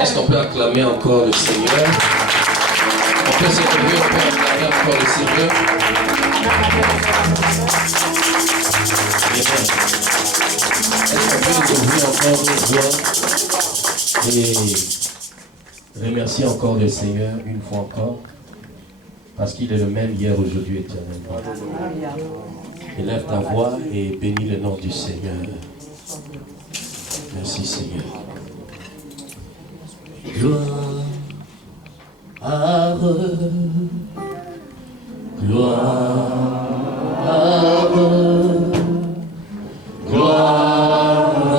Est-ce qu'on peut acclamer encore le Seigneur? On peut se lever, on peut acclamer encore le Seigneur. Est-ce qu'on peut nous ouvrir encore nos voix et remercier encore le Seigneur une fois encore, parce qu'il est le même hier, aujourd'hui, éternellement. Élève ta voix et bénis le nom du Seigneur. Merci Seigneur. Gloire, gloire, gloire à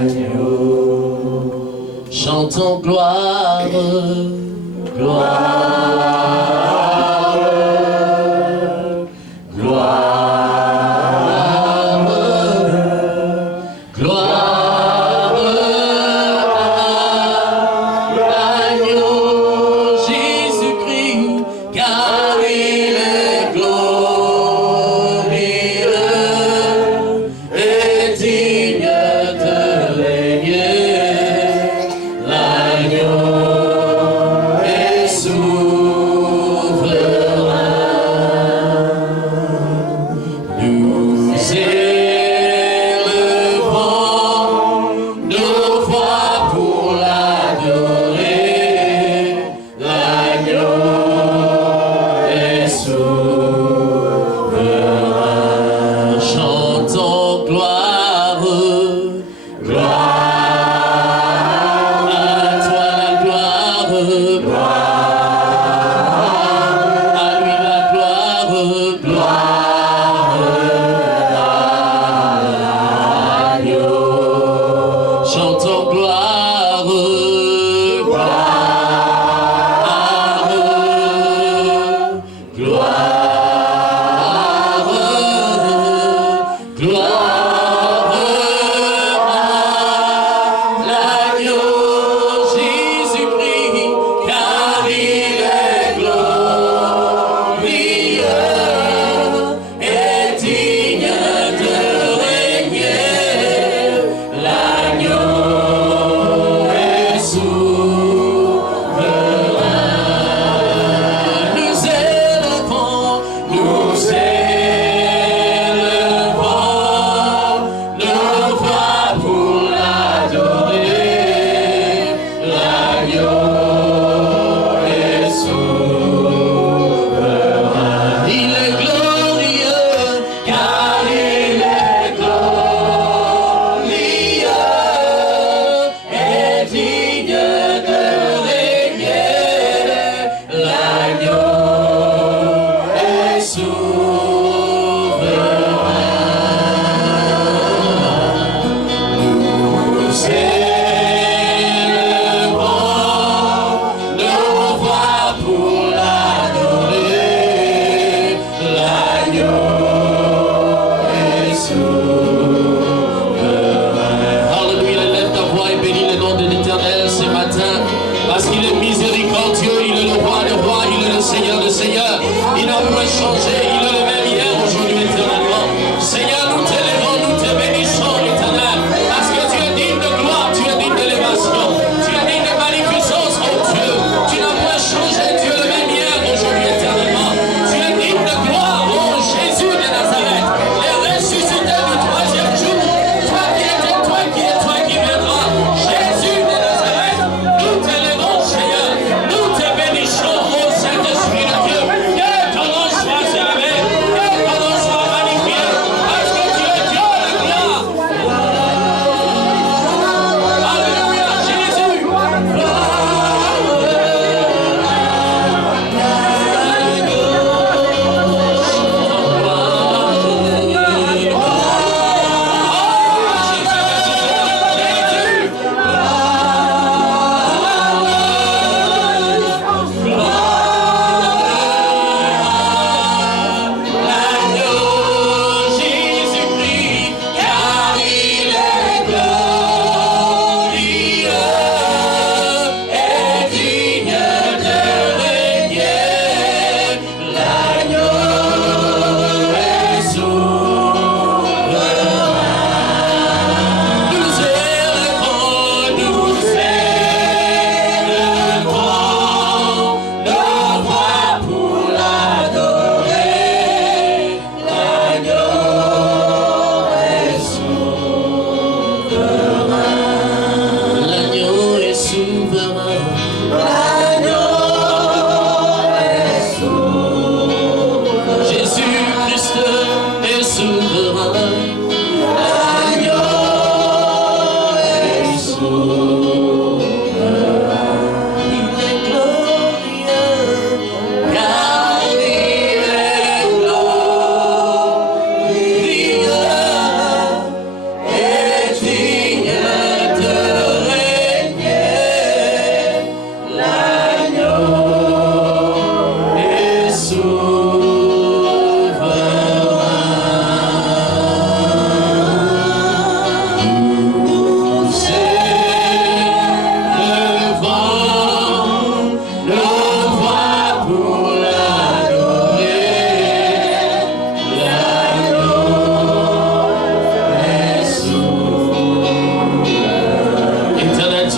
l'agneau. Chantons gloire, gloire. L'agneau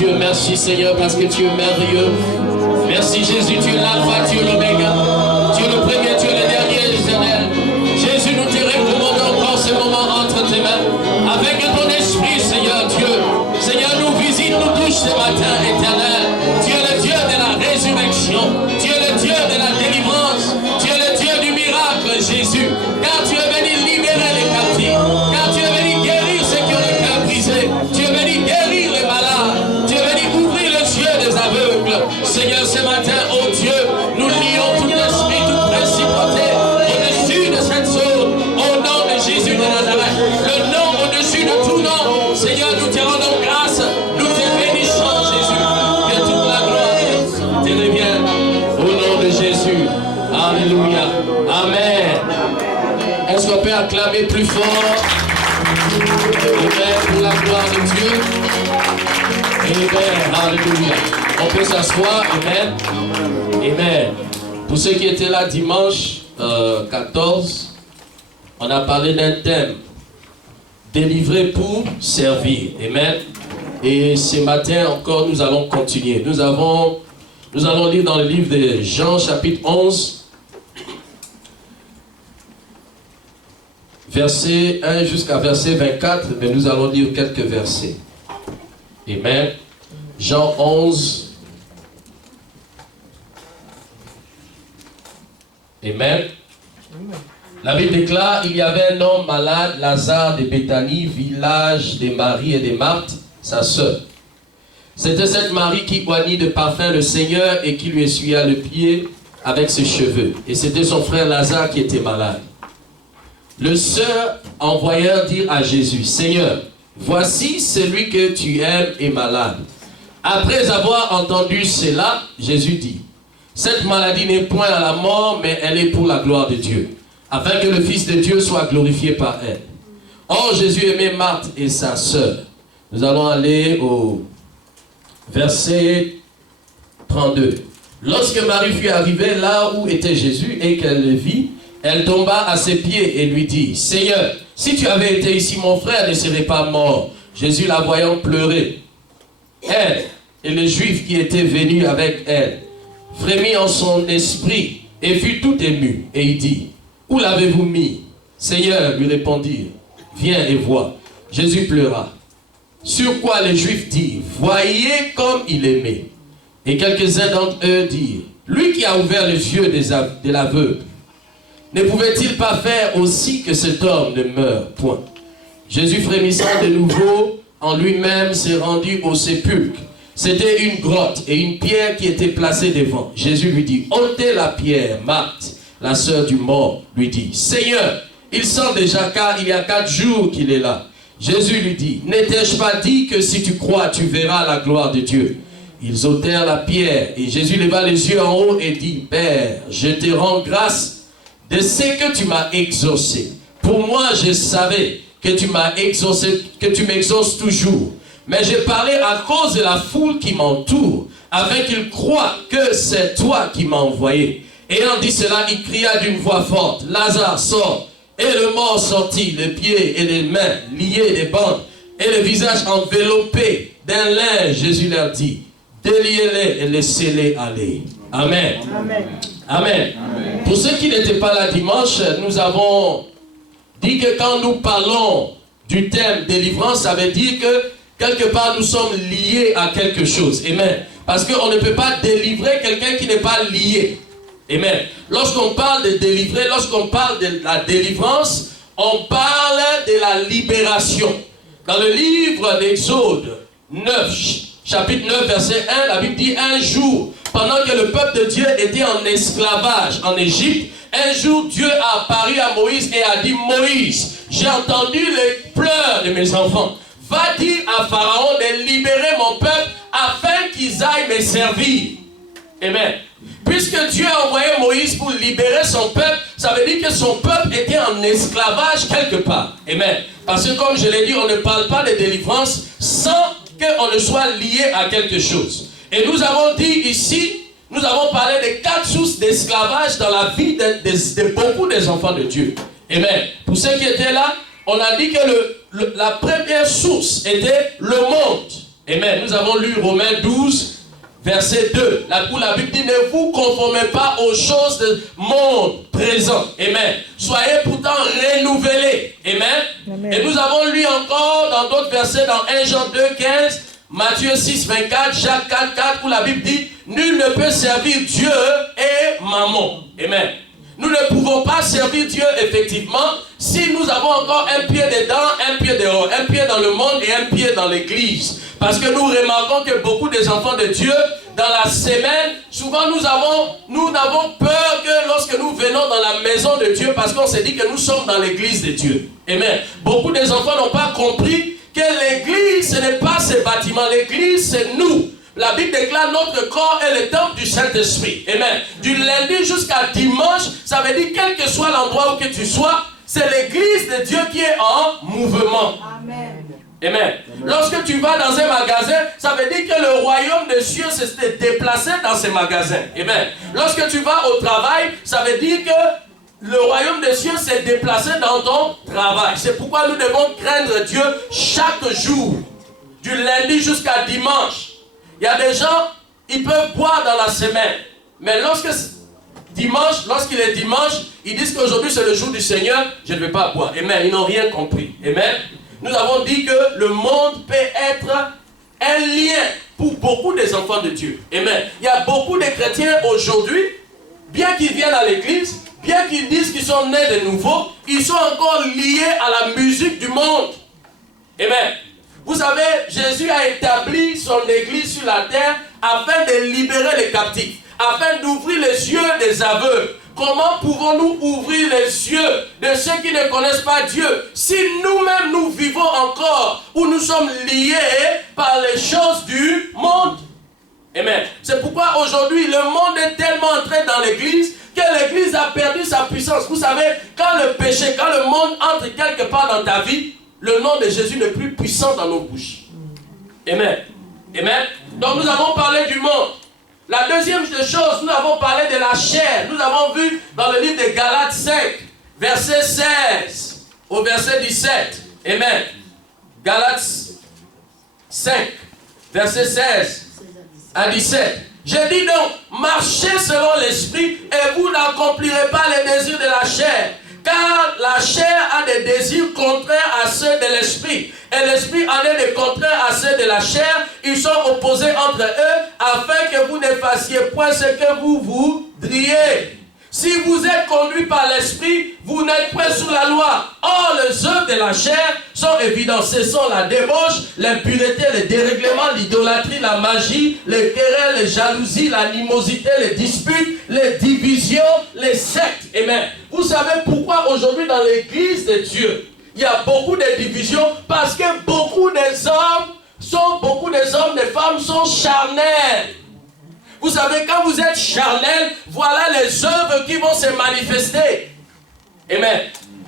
Dieu, merci Seigneur, parce que tu es merveilleux. Merci Jésus, tu es l'alpha, tu es l'oméga. Tu es le premier, tu es le dernier, éternel. Jésus, nous te recommandons encore ce moment entre tes mains. Avec ton esprit, Seigneur Dieu. Seigneur, nous visite, nous touche ce matin, éternel. Tu es le Dieu de la résurrection. Tu es le Dieu de la délivrance. Tu es le Dieu du miracle, Jésus. Car tu es venu libérer les captifs. Car tu es venu guérir ceux qui ont les cœurs brisés. Tu es venu guérir les malades. Tu es venu ouvrir les yeux des aveugles. Seigneur, ce matin, oh Dieu, nous lions tout esprit, toute principauté au-dessus de cette zone. Au nom de Jésus de Nazareth. Le nom au-dessus de tout nom. Seigneur, nous te rendons grâce. Nous te bénissons, Jésus. Que toute la gloire te revienne. Au nom de Jésus. Alléluia. Amen. Est-ce qu'on peut acclamer plus fort? Amen. Pour la gloire de Dieu. Amen. Alléluia. On peut s'asseoir. Amen. Amen. Pour ceux qui étaient là dimanche 14, on a parlé d'un thème. Délivrer pour servir. Amen. Et ce matin encore, nous allons continuer. Nous allons lire dans le livre de Jean, chapitre 11, verset 1 jusqu'à verset 24, mais nous allons lire quelques versets. Amen. Jean 11. Amen. La Bible déclare, il y avait un homme malade, Lazare de Béthanie, village de Marie et de Marthe, sa sœur. C'était cette Marie qui oignit de parfum le Seigneur et qui lui essuya le pied avec ses cheveux. Et c'était son frère Lazare qui était malade. Le sœur envoyèrent dire à Jésus, Seigneur, voici celui que tu aimes est malade. Après avoir entendu cela, Jésus dit, cette maladie n'est point à la mort, mais elle est pour la gloire de Dieu, afin que le Fils de Dieu soit glorifié par elle. Or, Jésus aimait Marthe et sa sœur. Nous allons aller au verset 32. Lorsque Marie fut arrivée là où était Jésus et qu'elle le vit, elle tomba à ses pieds et lui dit, Seigneur, si tu avais été ici, mon frère ne serait pas mort. Jésus la voyant pleurer, elle et les Juifs qui étaient venus avec elle, frémit en son esprit et fut tout ému. Et il dit, où l'avez-vous mis? Seigneur, lui répondirent, viens et vois. Jésus pleura. Sur quoi les Juifs dirent, voyez comme il aimait. Et quelques-uns d'entre eux dirent, lui qui a ouvert les yeux de l'aveugle, ne pouvait-il pas faire aussi que cet homme ne meure point? Jésus frémissant de nouveau en lui-même s'est rendu au sépulcre. C'était une grotte et une pierre qui était placée devant. Jésus lui dit, ôtez la pierre. Marthe, la sœur du mort, lui dit, Seigneur, il sent déjà car il y a 4 jours qu'il est là. Jésus lui dit, n'étais-je pas dit que si tu crois, tu verras la gloire de Dieu? Ils ôtèrent la pierre et Jésus leva les yeux en haut et dit, Père, je te rends grâce de ce que tu m'as exaucé. Pour moi, je savais que tu m'as exaucé, que tu m'exauces toujours. Mais j'ai parlé à cause de la foule qui m'entoure, afin qu'ils croient que c'est toi qui m'as envoyé. Ayant dit cela, il cria d'une voix forte, Lazare, sort. Et le mort sortit, les pieds et les mains liés des bandes, et le visage enveloppé d'un linge. Jésus leur dit, déliez-les et laissez-les aller. Amen. Amen. Amen. Amen. Pour ceux qui n'étaient pas là dimanche, nous avons dit que quand nous parlons du thème délivrance, ça veut dire que quelque part nous sommes liés à quelque chose. Amen. Parce qu'on ne peut pas délivrer quelqu'un qui n'est pas lié. Amen. Lorsqu'on parle de délivrer, lorsqu'on parle de la délivrance, on parle de la libération. Dans le livre d'Exode 9, chapitre 9, verset 1, la Bible dit un jour, pendant que le peuple de Dieu était en esclavage en Égypte, un jour Dieu a apparu à Moïse et a dit, Moïse, j'ai entendu les pleurs de mes enfants. Va dire à Pharaon de libérer mon peuple afin qu'ils aillent me servir. Amen. Puisque Dieu a envoyé Moïse pour libérer son peuple, ça veut dire que son peuple était en esclavage quelque part. Amen. Parce que comme je l'ai dit, on ne parle pas de délivrance sans qu'on ne soit lié à quelque chose. Et nous avons dit ici, nous avons parlé de 4 sources d'esclavage dans la vie de beaucoup des enfants de Dieu. Amen. Pour ceux qui étaient là, on a dit que la première source était le monde. Amen. Nous avons lu Romains 12, verset 2, où la Bible dit, ne vous conformez pas aux choses du monde présent. Amen. Soyez pourtant renouvelés. Amen. Amen. Et nous avons lu encore dans d'autres versets, dans 1 Jean 2, 15, Matthieu 6, 24, Jacques 4, 4, où la Bible dit, nul ne peut servir Dieu et mammon. Amen. Nous ne pouvons pas servir Dieu effectivement si nous avons encore un pied dedans, un pied dehors, un pied dans le monde et un pied dans l'église. Parce que nous remarquons que beaucoup des enfants de Dieu, dans la semaine, souvent nous avons peur que lorsque nous venons dans la maison de Dieu, parce qu'on s'est dit que nous sommes dans l'église de Dieu. Amen. Beaucoup des enfants n'ont pas compris que l'église, ce n'est pas ces bâtiments. L'église, c'est nous. La Bible déclare notre corps est le temple du Saint-Esprit. Amen. Du lundi jusqu'à dimanche, ça veut dire quel que soit l'endroit où que tu sois, c'est l'église de Dieu qui est en mouvement. Amen. Amen. Lorsque tu vas dans un magasin, ça veut dire que le royaume des cieux s'est déplacé dans ces magasins. Amen. Lorsque tu vas au travail, ça veut dire que le royaume des cieux s'est déplacé dans ton travail. C'est pourquoi nous devons craindre Dieu chaque jour, du lundi jusqu'à dimanche. Il y a des gens, ils peuvent boire dans la semaine, mais lorsqu'il est dimanche, ils disent qu'aujourd'hui c'est le jour du Seigneur, je ne vais pas boire. Amen. Ils n'ont rien compris. Amen. Nous avons dit que le monde peut être un lien pour beaucoup des enfants de Dieu. Amen. Il y a beaucoup de chrétiens aujourd'hui, bien qu'ils viennent à l'église, bien qu'ils disent qu'ils sont nés de nouveau, ils sont encore liés à la musique du monde. Amen. Vous savez, Jésus a établi son église sur la terre afin de libérer les captifs, afin d'ouvrir les yeux des aveugles. Comment pouvons-nous ouvrir les yeux de ceux qui ne connaissent pas Dieu si nous-mêmes nous vivons encore où nous sommes liés par les choses du monde? Amen. C'est pourquoi aujourd'hui le monde est tellement entré dans l'église que l'église a perdu sa puissance. Vous savez, quand le péché, quand le monde entre quelque part dans ta vie, le nom de Jésus n'est plus puissant dans nos bouches. Amen. Amen. Donc nous avons parlé du monde. La deuxième chose, nous avons parlé de la chair. Nous avons vu dans le livre de Galates 5, verset 16 au verset 17. Amen. Galates 5, verset 16 à 17. Je dis donc, marchez selon l'esprit et vous n'accomplirez pas les désirs de la chair. Car la chair a des désirs contraires à ceux de l'esprit. Et l'esprit en est des contraires à ceux de la chair. Ils sont opposés entre eux afin que vous ne fassiez point ce que vous voudriez. Si vous êtes conduits par l'esprit, vous n'êtes point sous la loi. Or, les œuvres de la chair sont évidentes. Ce sont la débauche, l'impureté, le dérèglement, l'idolâtrie, la magie, les querelles, les jalousies, l'animosité, les disputes, les divisions, les sectes. Amen. Vous savez pourquoi aujourd'hui dans l'église de Dieu, il y a beaucoup de divisions? Parce que beaucoup des hommes, des femmes sont charnels. Vous savez, quand vous êtes charnel, voilà les œuvres qui vont se manifester. Amen.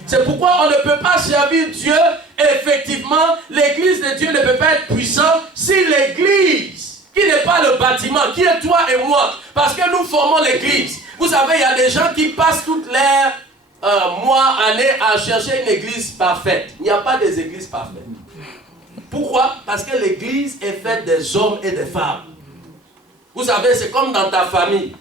C'est pourquoi on ne peut pas servir Dieu. Effectivement, l'église de Dieu ne peut pas être puissante si l'église, qui n'est pas le bâtiment, qui est toi et moi, parce que nous formons l'église. Vous savez, il y a des gens qui passent toutes les mois, années à chercher une église parfaite. Il n'y a pas des églises parfaites. Pourquoi? Parce que l'église est faite des hommes et des femmes. Vous savez, c'est comme dans ta famille.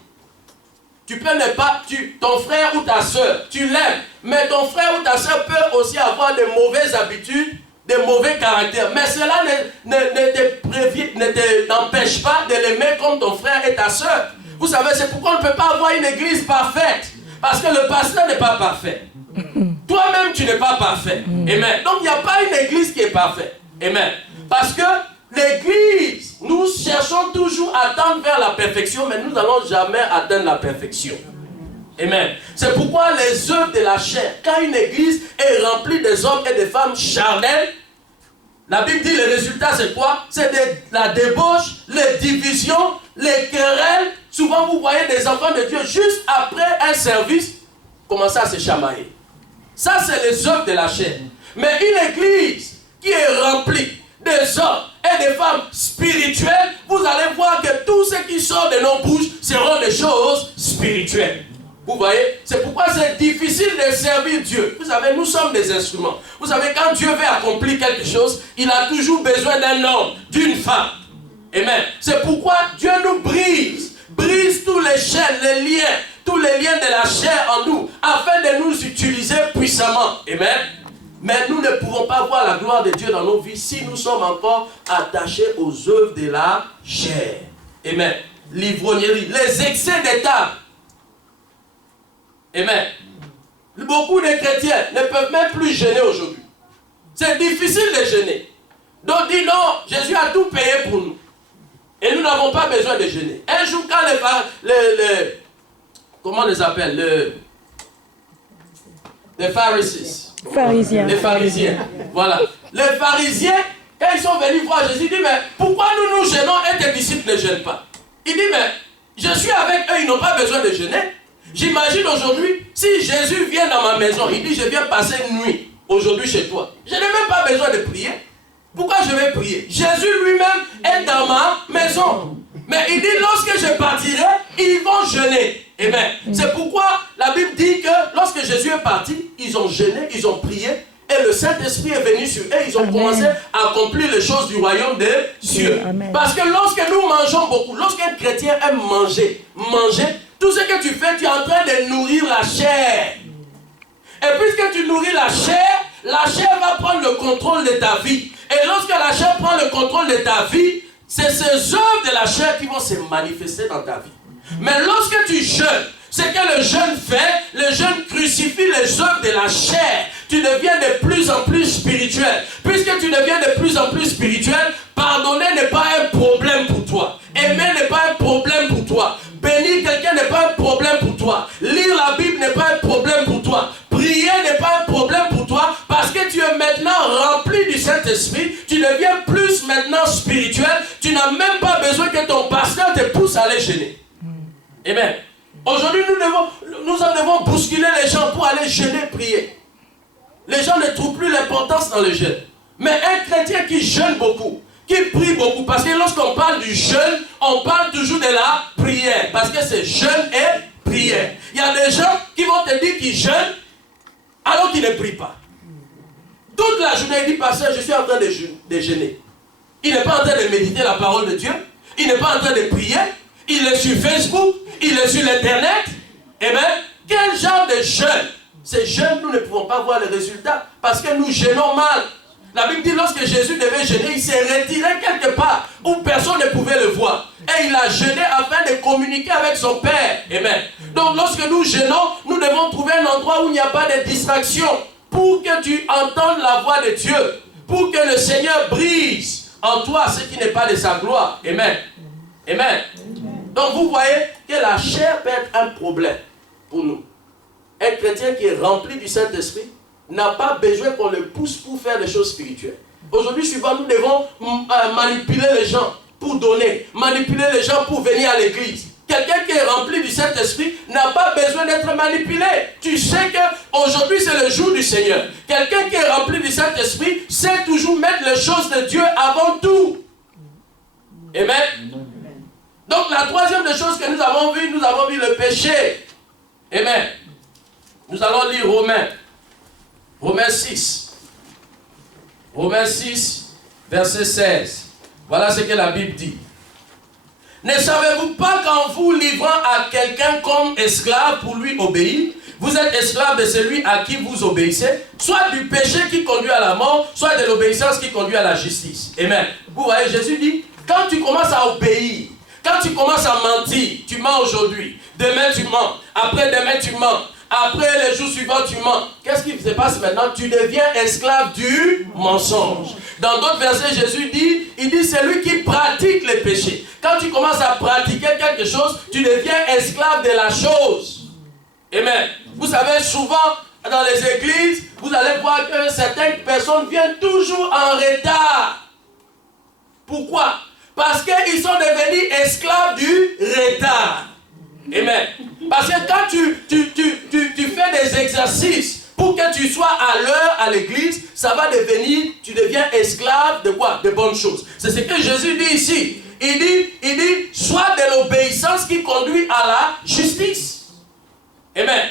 Tu peux ne pas, ton frère ou ta soeur, tu l'aimes, mais ton frère ou ta soeur peut aussi avoir de mauvaises habitudes, de mauvais caractères. Mais cela ne t'empêche pas de l'aimer comme ton frère et ta soeur. Vous savez, c'est pourquoi on ne peut pas avoir une église parfaite. Parce que le pasteur n'est pas parfait. Toi-même, tu n'es pas parfait. Amen. Donc, il n'y a pas une église qui est parfaite. Amen. Parce que l'église, nous cherchons toujours à tendre vers la perfection, mais nous n'allons jamais atteindre la perfection. Amen. C'est pourquoi les œuvres de la chair, quand une église est remplie des hommes et des femmes charnels, la Bible dit le résultat c'est quoi? C'est la débauche, les divisions, les querelles. Souvent vous voyez des enfants de Dieu juste après un service commencer à se chamailler. Ça c'est les œuvres de la chair. Mais une église qui est remplie des hommes et des femmes spirituelles, vous allez voir que tout ce qui sort de nos bouches seront des choses spirituelles. Vous voyez, c'est pourquoi c'est difficile de servir Dieu. Vous savez, nous sommes des instruments. Vous savez, quand Dieu veut accomplir quelque chose, il a toujours besoin d'un homme, d'une femme. Amen. C'est pourquoi Dieu nous brise tous les chaînes, les liens, tous les liens de la chair en nous, afin de nous utiliser puissamment. Amen. Mais nous ne pouvons pas voir la gloire de Dieu dans nos vies si nous sommes encore attachés aux œuvres de la chair. Amen. L'ivrognerie, les excès d'état. Amen. Beaucoup de chrétiens ne peuvent même plus jeûner aujourd'hui. C'est difficile de jeûner. Donc dit non, Jésus a tout payé pour nous. Et nous n'avons pas besoin de jeûner. Un jour, quand comment on les appelle? Les pharisiens. Les pharisiens. Voilà. Les pharisiens, quand ils sont venus voir Jésus, ils disent, mais pourquoi nous jeûnons et tes disciples ne jeûnent pas? Il dit, mais je suis avec eux, ils n'ont pas besoin de jeûner. J'imagine aujourd'hui, si Jésus vient dans ma maison, il dit, je viens passer une nuit aujourd'hui chez toi. Je n'ai même pas besoin de prier. Pourquoi je vais prier? Jésus lui-même est dans ma maison. Mais il dit, lorsque je partirai, ils vont jeûner. Amen. C'est pourquoi la Bible dit que lorsque Jésus est parti, ils ont jeûné, ils ont prié, et le Saint-Esprit est venu sur eux, ils ont commencé à accomplir les choses du royaume des cieux. Parce que lorsque nous mangeons beaucoup, lorsqu'un chrétien aime manger, tout ce que tu fais, tu es en train de nourrir la chair. Et puisque tu nourris la chair va prendre le contrôle de ta vie. Et lorsque la chair prend le contrôle de ta vie, c'est ces œuvres de la chair qui vont se manifester dans ta vie. Mais lorsque tu jeûnes, c'est que le jeûne fait, le jeûne crucifie les œuvres de la chair. Tu deviens de plus en plus spirituel. Puisque tu deviens de plus en plus spirituel, pardonner n'est pas un problème pour toi. Aimer n'est pas un problème pour toi. Bénir quelqu'un n'est pas un problème pour toi. Lire la Bible n'est pas un problème pour toi. Prier n'est pas un problème pour toi parce que tu es maintenant rempli du Saint-Esprit. Tu deviens plus maintenant spirituel. Tu n'as même pas besoin que ton pasteur te pousse à aller jeûner. Amen. Aujourd'hui, nous en devons bousculer les gens pour aller jeûner, prier. Les gens ne trouvent plus l'importance dans le jeûne. Mais un chrétien qui jeûne beaucoup, qui prie beaucoup, parce que lorsqu'on parle du jeûne, on parle toujours de la prière, parce que c'est jeûne et prière. Il y a des gens qui vont te dire qu'ils jeûnent alors qu'ils ne prient pas. Toute la journée, il dit, pasteur, je suis en train de jeûner. Il n'est pas en train de méditer la parole de Dieu, il n'est pas en train de prier, il est sur Facebook, il est sur l'internet. Eh bien, quel genre de jeûne? Ces jeûnes, nous ne pouvons pas voir les résultats parce que nous jeûnons mal. La Bible dit lorsque Jésus devait jeûner, il s'est retiré quelque part où personne ne pouvait le voir. Et il a jeûné afin de communiquer avec son Père. Amen. Donc lorsque nous jeûnons, nous devons trouver un endroit où il n'y a pas de distraction pour que tu entendes la voix de Dieu, pour que le Seigneur brise en toi ce qui n'est pas de sa gloire. Amen. Amen. Donc vous voyez que la chair peut être un problème pour nous. Un chrétien qui est rempli du Saint-Esprit n'a pas besoin qu'on le pousse pour faire des choses spirituelles. Aujourd'hui, souvent, nous devons manipuler les gens pour donner, manipuler les gens pour venir à l'église. Quelqu'un qui est rempli du Saint-Esprit n'a pas besoin d'être manipulé. Tu sais qu'aujourd'hui, c'est le jour du Seigneur. Quelqu'un qui est rempli du Saint-Esprit sait toujours mettre les choses de Dieu avant tout. Amen. Donc, la troisième des choses que nous avons vu le péché. Amen. Nous allons lire Romains 6. Romains 6, verset 16. Voilà ce que la Bible dit. Ne savez-vous pas qu'en vous livrant à quelqu'un comme esclave pour lui obéir, vous êtes esclave de celui à qui vous obéissez, soit du péché qui conduit à la mort, soit de l'obéissance qui conduit à la justice. Amen. Vous voyez, Jésus dit, quand tu commences à obéir, quand tu commences à mentir, tu mens aujourd'hui, demain tu mens, après-demain tu mens, après les jours suivants tu mens. Qu'est-ce qui se passe maintenant? Tu deviens esclave du mensonge. Dans d'autres versets, Jésus dit, il dit c'est lui qui pratique les péchés. Quand tu commences à pratiquer quelque chose, tu deviens esclave de la chose. Amen. Vous savez, souvent dans les églises, vous allez voir que certaines personnes viennent toujours en retard. Pourquoi? Parce qu'ils sont devenus esclaves du retard. Amen. Parce que quand tu fais des exercices pour que tu sois à l'heure à l'église, ça va devenir, tu deviens esclave de quoi? De bonnes choses. C'est ce que Jésus dit ici. Il dit, soit de l'obéissance qui conduit à la justice. Amen.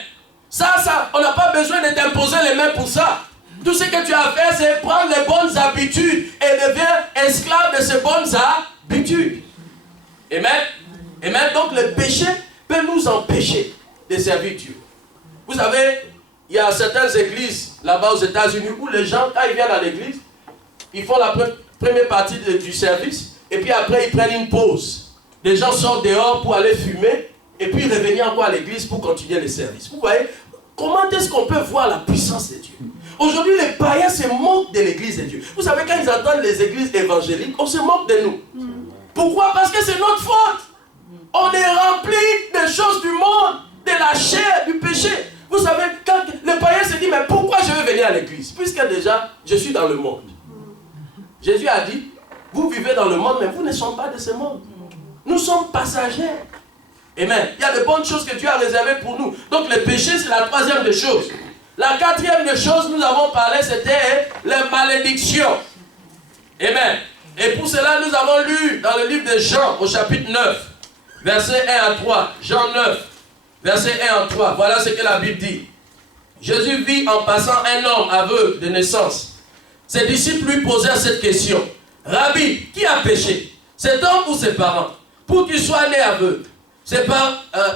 Ça, on n'a pas besoin de t'imposer les mains pour ça. Tout ce que tu as à faire, c'est prendre les bonnes habitudes et devenir esclave de ces bonnes habitudes. Amen. Amen. Donc le péché peut nous empêcher de servir Dieu. Vous savez, il y a certaines églises là-bas aux États-Unis où les gens, quand ils viennent à l'église, ils font la première partie du service et puis après ils prennent une pause. Les gens sortent dehors pour aller fumer et puis revenir encore à l'église pour continuer le service. Vous voyez, comment est-ce qu'on peut voir la puissance de Dieu? Aujourd'hui, les païens se moquent de l'église de Dieu. Vous savez, quand ils entendent les églises évangéliques, on se moque de nous. Pourquoi? Parce que c'est notre faute. On est rempli des choses du monde, de la chair, du péché. Vous savez, quand le païen se dit, mais pourquoi je veux venir à l'église? Puisque déjà, je suis dans le monde. Jésus a dit, vous vivez dans le monde, mais vous ne sommes pas de ce monde. Nous sommes passagers. Amen. Il y a de bonnes choses que Dieu a réservées pour nous. Donc le péché, c'est la troisième des choses. La quatrième des choses, nous avons parlé, c'était les malédictions. Amen. Et pour cela, nous avons lu dans le livre de Jean, au chapitre 9, versets 1 à 3. Jean 9, verset 1 à 3. Voilà ce que la Bible dit. Jésus vit en passant un homme aveugle de naissance. Ses disciples lui posèrent cette question. Rabbi, qui a péché, cet homme ou ses parents, pour qu'il soit né aveugle?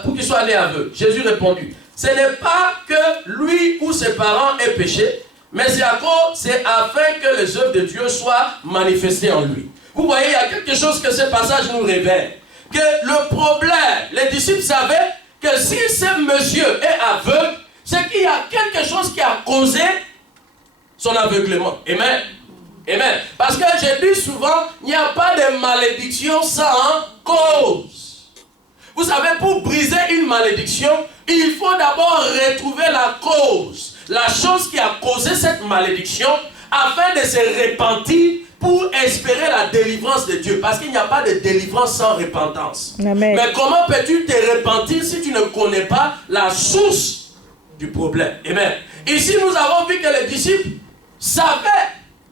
Pour qu'il soit né aveugle. Jésus répondit, ce n'est pas que lui ou ses parents aient péché, mais c'est afin que les œuvres de Dieu soient manifestées en lui. Vous voyez, il y a quelque chose que ce passage nous révèle. Que le problème, les disciples savaient que si ce monsieur est aveugle, c'est qu'il y a quelque chose qui a causé son aveuglement. Amen. Amen. Parce que je dis souvent, il n'y a pas de malédiction sans cause. Vous savez, pour briser une malédiction, il faut d'abord retrouver la cause, la chose qui a causé cette malédiction, afin de se repentir pour espérer la délivrance de Dieu. Parce qu'il n'y a pas de délivrance sans repentance. Amen. Mais comment peux-tu te repentir si tu ne connais pas la source du problème? Amen. Ici, nous avons vu que les disciples savaient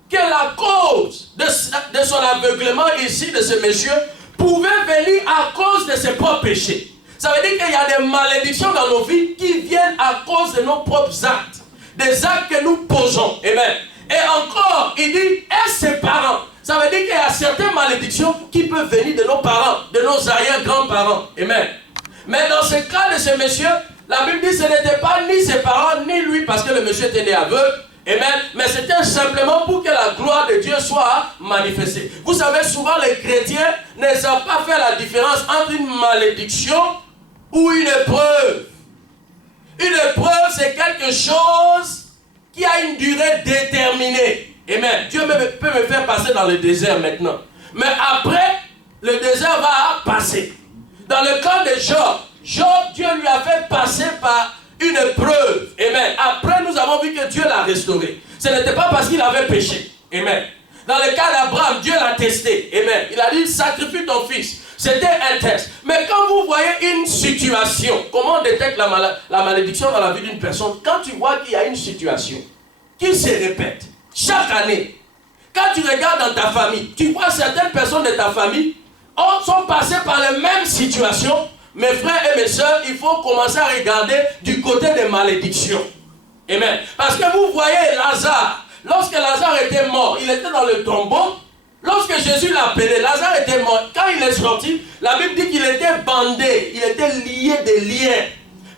que la cause de son aveuglement ici, de ce monsieur, pouvait venir à cause de ses propres péchés. Ça veut dire qu'il y a des malédictions dans nos vies qui viennent à cause de nos propres actes. Des actes que nous posons. Amen. Et encore, il dit, et ses parents. Ça veut dire qu'il y a certaines malédictions qui peuvent venir de nos parents, de nos arrière-grands-parents. Amen. Mais dans ce cas de ce monsieur, la Bible dit que ce n'était pas ni ses parents, ni lui, parce que le monsieur était né aveugle. Amen. Mais c'était simplement pour que la gloire de Dieu soit manifestée. Vous savez, souvent les chrétiens ne savent pas faire la différence entre une malédiction ou une épreuve. Une épreuve, c'est quelque chose qui a une durée déterminée. Amen. Dieu peut me faire passer dans le désert maintenant. Mais après, le désert va passer. Dans le cas de Job, Dieu lui a fait passer par une épreuve. Amen. Après, nous avons vu que Dieu l'a restauré. Ce n'était pas parce qu'il avait péché. Amen. Dans le cas d'Abraham, Dieu l'a testé. Amen. Il a dit, sacrifie ton fils. C'était un test. Mais quand vous voyez une situation, comment on détecte la malédiction dans la vie d'une personne? Quand tu vois qu'il y a une situation qui se répète chaque année. Quand tu regardes dans ta famille, tu vois certaines personnes de ta famille sont passées par les mêmes situations. Mes frères et mes soeurs, il faut commencer à regarder du côté des malédictions. Amen. Parce que vous voyez Lazare, lorsque Lazare était mort, il était dans le tombeau. Lorsque Jésus l'a appelé, Lazare était mort. Quand il est sorti, la Bible dit qu'il était bandé, il était lié des liens,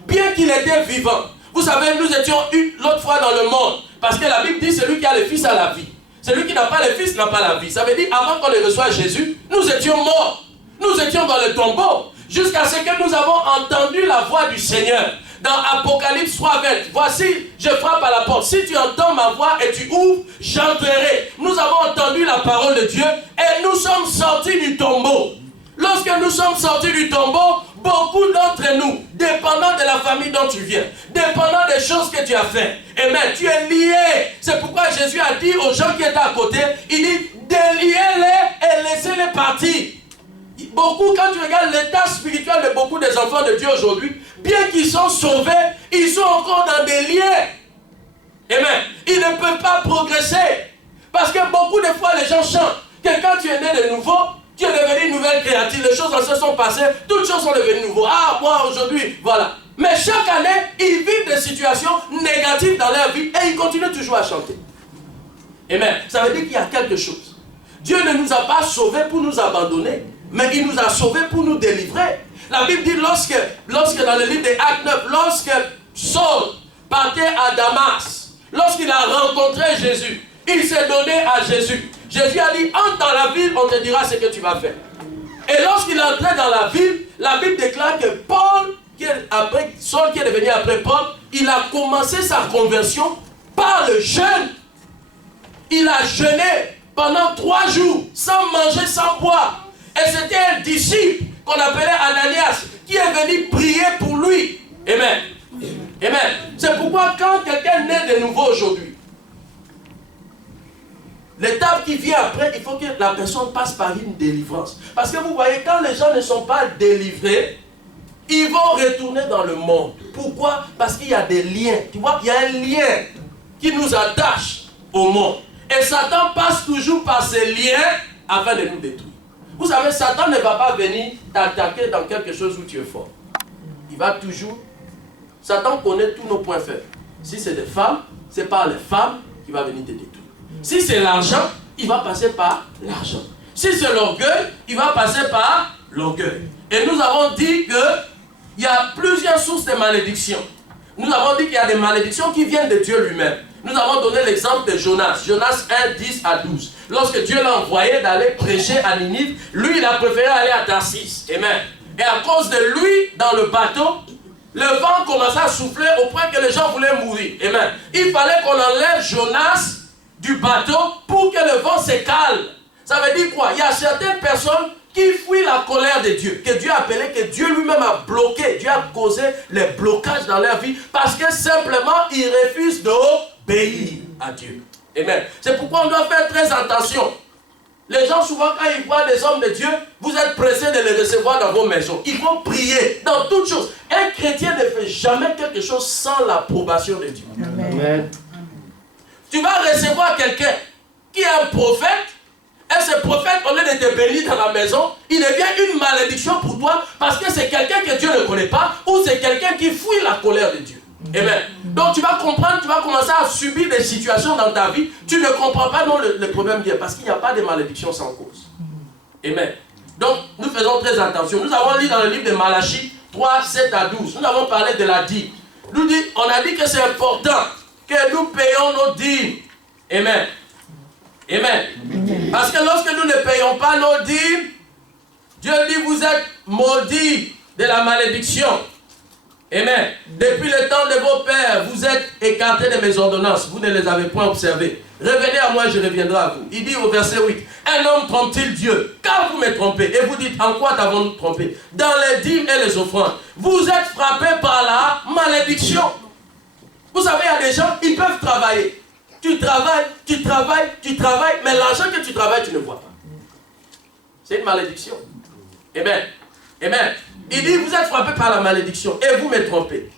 bien qu'il était vivant. Vous savez, nous étions l'autre fois dans le monde, parce que la Bible dit celui qui a le Fils a la vie. Celui qui n'a pas le Fils n'a pas la vie. Ça veut dire avant qu'on ne reçoive Jésus, nous étions morts. Nous étions dans le tombeau. Jusqu'à ce que nous avons entendu la voix du Seigneur. Dans Apocalypse 3:20, voici, je frappe à la porte. Si tu entends ma voix et tu ouvres, j'entrerai. Nous avons entendu la parole de Dieu et nous sommes sortis du tombeau. Lorsque nous sommes sortis du tombeau, beaucoup d'entre nous, dépendant de la famille dont tu viens, dépendant des choses que tu as fait, amen, tu es lié. C'est pourquoi Jésus a dit aux gens qui étaient à côté, il dit, déliez-les et laissez-les partir. Beaucoup, quand tu regardes l'état spirituel de beaucoup des enfants de Dieu aujourd'hui, bien qu'ils sont sauvés, ils sont encore dans des liens. Amen. Ils ne peuvent pas progresser. Parce que beaucoup de fois, les gens chantent que quand tu es né de nouveau, tu es devenu une nouvelle créature. Les choses en se sont passées, toutes choses sont devenues nouveaux. Ah, moi aujourd'hui, voilà. Mais chaque année, ils vivent des situations négatives dans leur vie et ils continuent toujours à chanter. Amen. Ça veut dire qu'il y a quelque chose. Dieu ne nous a pas sauvés pour nous abandonner, mais il nous a sauvés pour nous délivrer. La Bible dit lorsque dans le livre des Actes 9, lorsque Saul partait à Damas, lorsqu'il a rencontré Jésus, il s'est donné à Jésus. Jésus a dit, entre dans la ville, on te dira ce que tu vas faire. Et lorsqu'il est entré dans la ville, la Bible déclare que Saul qui est devenu après Paul, il a commencé sa conversion par le jeûne. Il a jeûné pendant 3 jours, sans manger, sans boire. Et c'était un disciple qu'on appelait Ananias, qui est venu prier pour lui. Amen. Amen. C'est pourquoi quand quelqu'un naît de nouveau aujourd'hui, l'étape qui vient après, il faut que la personne passe par une délivrance. Parce que vous voyez, quand les gens ne sont pas délivrés, ils vont retourner dans le monde. Pourquoi? Parce qu'il y a des liens. Tu vois, il y a un lien qui nous attache au monde. Et Satan passe toujours par ces liens afin de nous détruire. Vous savez, Satan ne va pas venir t'attaquer dans quelque chose où tu es fort. Il va toujours... Satan connaît tous nos points faibles. Si c'est des femmes, c'est par les femmes qu'il va venir te détruire. Si c'est l'argent, il va passer par l'argent. Si c'est l'orgueil, il va passer par l'orgueil. Et nous avons dit qu'il y a plusieurs sources de malédictions. Nous avons dit qu'il y a des malédictions qui viennent de Dieu lui-même. Nous avons donné l'exemple de Jonas. Jonas 1, 10 à 12. Lorsque Dieu l'a envoyé d'aller prêcher à Ninive, lui, il a préféré aller à Tarsis. Amen. Et à cause de lui, dans le bateau, le vent commençait à souffler au point que les gens voulaient mourir. Amen. Il fallait qu'on enlève Jonas du bateau pour que le vent se calme. Ça veut dire quoi? Il y a certaines personnes qui fuient la colère de Dieu, que Dieu a appelé, que Dieu lui-même a bloqué. Dieu a causé les blocages dans leur vie parce que simplement ils refusent d'obéir à Dieu. Amen. C'est pourquoi on doit faire très attention. Les gens souvent quand ils voient des hommes de Dieu, vous êtes pressés de les recevoir dans vos maisons. Il faut prier dans toutes choses. Un chrétien ne fait jamais quelque chose sans l'approbation de Dieu. Amen. Tu vas recevoir quelqu'un qui est un prophète, et ce prophète, au lieu de te bénir dans la maison, il devient une malédiction pour toi parce que c'est quelqu'un que Dieu ne connaît pas ou c'est quelqu'un qui fuit la colère de Dieu. Amen. Donc tu vas comprendre, tu vas commencer à subir des situations dans ta vie, tu ne comprends pas non le problème vient parce qu'il n'y a pas de malédiction sans cause. Amen. Donc nous faisons très attention. Nous avons lu dans le livre de Malachie 3, 7 à 12, nous avons parlé de la dîme. On a dit que c'est important que nous payons nos dîmes. Amen. Amen. Parce que lorsque nous ne payons pas nos dîmes, Dieu dit vous êtes maudits de la malédiction. Amen. Depuis le temps de vos pères, vous êtes écartés de mes ordonnances. Vous ne les avez point observées. Revenez à moi, je reviendrai à vous. Il dit au verset 8, un homme trompe-t-il Dieu? Car vous me trompez. Et vous dites, en quoi t'avons-nous trompé? Dans les dîmes et les offrandes. Vous êtes frappés par la malédiction. Vous savez, il y a des gens, ils peuvent travailler. Tu travailles, mais l'argent que tu travailles, tu ne vois pas. C'est une malédiction. Amen. Amen. Il dit, vous êtes frappés par la malédiction et vous me trompez.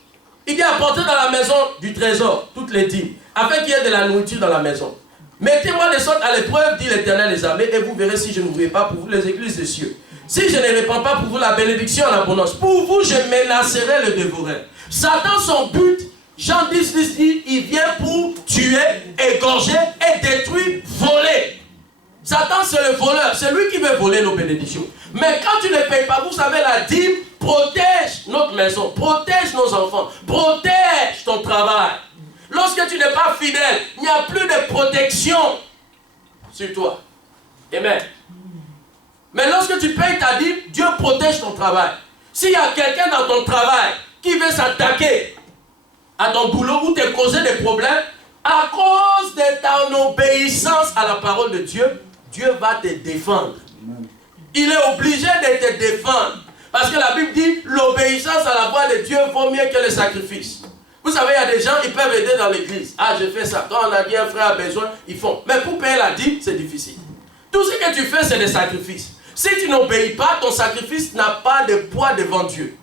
Il dit, apportez dans la maison du trésor toutes les dîmes, afin qu'il y ait de la nourriture dans la maison. Mettez-moi de sorte à l'épreuve, dit l'Éternel des armées, et vous verrez si je n'ouvrirai pas pour vous les églises des cieux. Si je ne répands pas pour vous la bénédiction en abondance, pour vous je menacerai le dévoreur. Satan, son but, Jean 10, dit, il vient pour tuer, égorger et détruire, voler. Satan, c'est le voleur. C'est lui qui veut voler nos bénédictions. Mais quand tu ne payes pas, vous savez, la dîme protège notre maison, protège nos enfants, protège ton travail. Lorsque tu n'es pas fidèle, il n'y a plus de protection sur toi. Amen. Mais lorsque tu payes ta dîme, Dieu protège ton travail. S'il y a quelqu'un dans ton travail qui veut s'attaquer à ton boulot ou te causer des problèmes, à cause de ton obéissance à la parole de Dieu, Dieu va te défendre. Il est obligé de te défendre. Parce que la Bible dit, l'obéissance à la voix de Dieu vaut mieux que le sacrifice. Vous savez, il y a des gens, ils peuvent aider dans l'église. Ah, je fais ça. Quand on a dit un frère a besoin, ils font. Mais pour payer la dîme, c'est difficile. Tout ce que tu fais, c'est des sacrifices. Si tu n'obéis pas, ton sacrifice n'a pas de poids devant Dieu.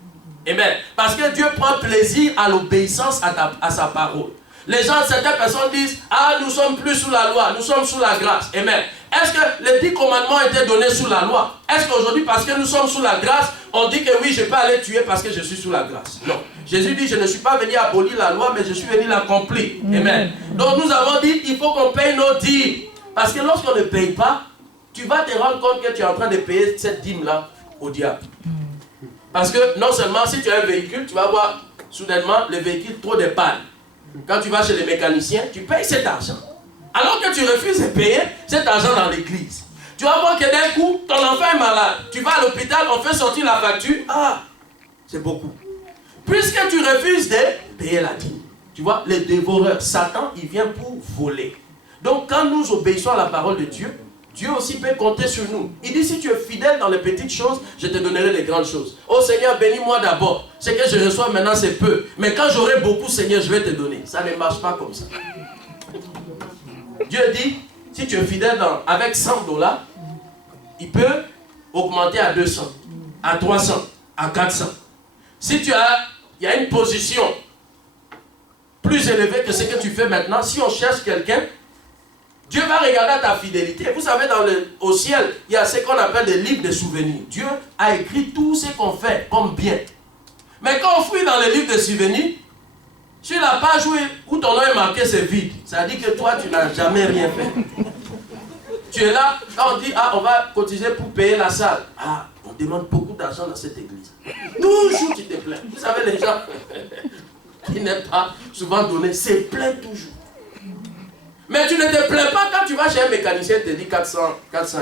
Amen. Parce que Dieu prend plaisir à l'obéissance à sa parole. Les gens, certaines personnes disent, ah, nous sommes plus sous la loi, nous sommes sous la grâce. Amen. Est-ce que les 10 commandements étaient donnés sous la loi? Est-ce qu'aujourd'hui, parce que nous sommes sous la grâce, on dit que oui, je peux aller tuer parce que je suis sous la grâce? Non. Jésus dit, je ne suis pas venu abolir la loi, mais je suis venu l'accomplir. Amen. Donc nous avons dit, il faut qu'on paye nos dîmes. Parce que lorsqu'on ne paye pas, tu vas te rendre compte que tu es en train de payer cette dîme-là au diable. Parce que non seulement si tu as un véhicule, tu vas voir soudainement le véhicule trop de panne. Quand tu vas chez les mécaniciens, tu payes cet argent. Alors que tu refuses de payer cet argent dans l'église. Tu vas voir que d'un coup, ton enfant est malade. Tu vas à l'hôpital, on fait sortir la facture. Ah, c'est beaucoup. Puisque tu refuses de payer la dîme. Tu vois, les dévoreurs, Satan, il vient pour voler. Donc quand nous obéissons à la parole de Dieu, Dieu aussi peut compter sur nous. Il dit, si tu es fidèle dans les petites choses, je te donnerai les grandes choses. Oh Seigneur, bénis-moi d'abord. Ce que je reçois maintenant, c'est peu. Mais quand j'aurai beaucoup, Seigneur, je vais te donner. Ça ne marche pas comme ça. Dieu dit, si tu es fidèle avec $100, il peut augmenter à 200, à 300, à 400. Si il y a une position plus élevée que ce que tu fais maintenant, si on cherche quelqu'un, Dieu va regarder ta fidélité. Vous savez, au ciel, il y a ce qu'on appelle des livres de souvenirs. Dieu a écrit tout ce qu'on fait comme bien. Mais quand on fouille dans les livres de souvenirs, sur la page où ton nom est marqué, c'est vide. Ça dit que toi, tu n'as jamais rien fait. Tu es là, quand on dit, ah, on va cotiser pour payer la salle. Ah, on demande beaucoup d'argent dans cette église. Toujours, tu te plains. Vous savez, les gens qui n'aiment pas souvent donner, se plaignent toujours. Mais tu ne te plains pas quand tu vas chez un mécanicien et te dit 400 €.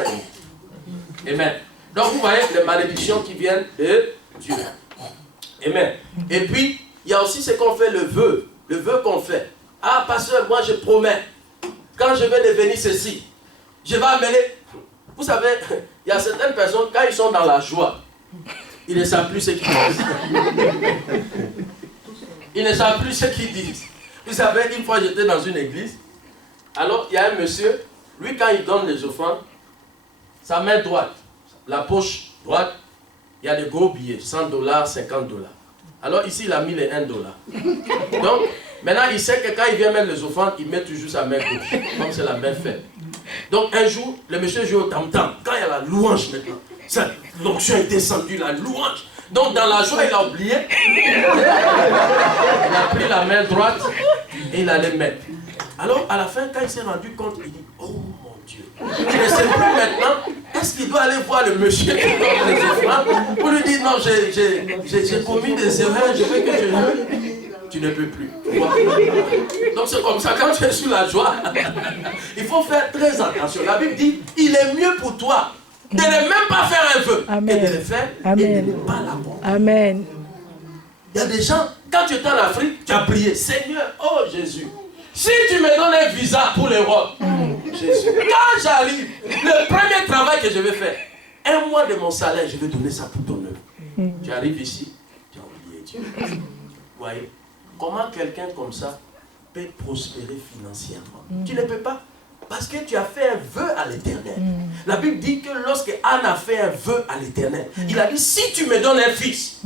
Amen. Donc vous voyez les malédictions qui viennent de Dieu. Amen. Et puis, il y a aussi ce qu'on fait, le vœu qu'on fait. Ah, pasteur, moi je promets, quand je vais devenir ceci, je vais amener... Vous savez, il y a certaines personnes, quand ils sont dans la joie, ils ne savent plus ce qu'ils disent. Ils ne savent plus ce qu'ils disent. Vous savez, une fois j'étais dans une église, alors il y a un monsieur, lui quand il donne les offrandes, sa main droite, la poche droite, il y a des gros billets, $100, $50. Alors ici il a mis les $1. Donc maintenant il sait que quand il vient mettre les offrandes, il met toujours sa main gauche, comme c'est la main faible. Donc un jour, le monsieur joue au tam-tam, quand il y a la louange maintenant, l'onction est descendue, la louange. Donc dans la joie il a oublié, il a pris la main droite et il allait mettre. Alors, à la fin, quand il s'est rendu compte, il dit, oh mon Dieu, il ne sait plus maintenant, est-ce qu'il doit aller voir le monsieur qui donne les offrandes pour lui dire, non, j'ai commis des erreurs, je veux que tu ne peux plus. Donc c'est comme ça, quand tu es sous la joie, il faut faire très attention. La Bible dit, il est mieux pour toi de ne même pas faire un vœu, Amen. Et de le faire Amen. et de ne pas l'avoir. Amen. Il y a des gens, quand tu étais en Afrique, tu as prié, Seigneur, oh Jésus, si tu me donnes un visa pour l'Europe, Jésus, quand j'arrive, le premier travail que je vais faire, 1 mois de mon salaire, je vais donner ça pour ton œuvre. Tu arrives ici, tu as oublié Dieu. Vous voyez, comment quelqu'un comme ça peut prospérer financièrement? Tu ne peux pas. Parce que tu as fait un vœu à l'Éternel. La Bible dit que lorsque Anne a fait un vœu à l'Éternel, il a dit, si tu me donnes un fils,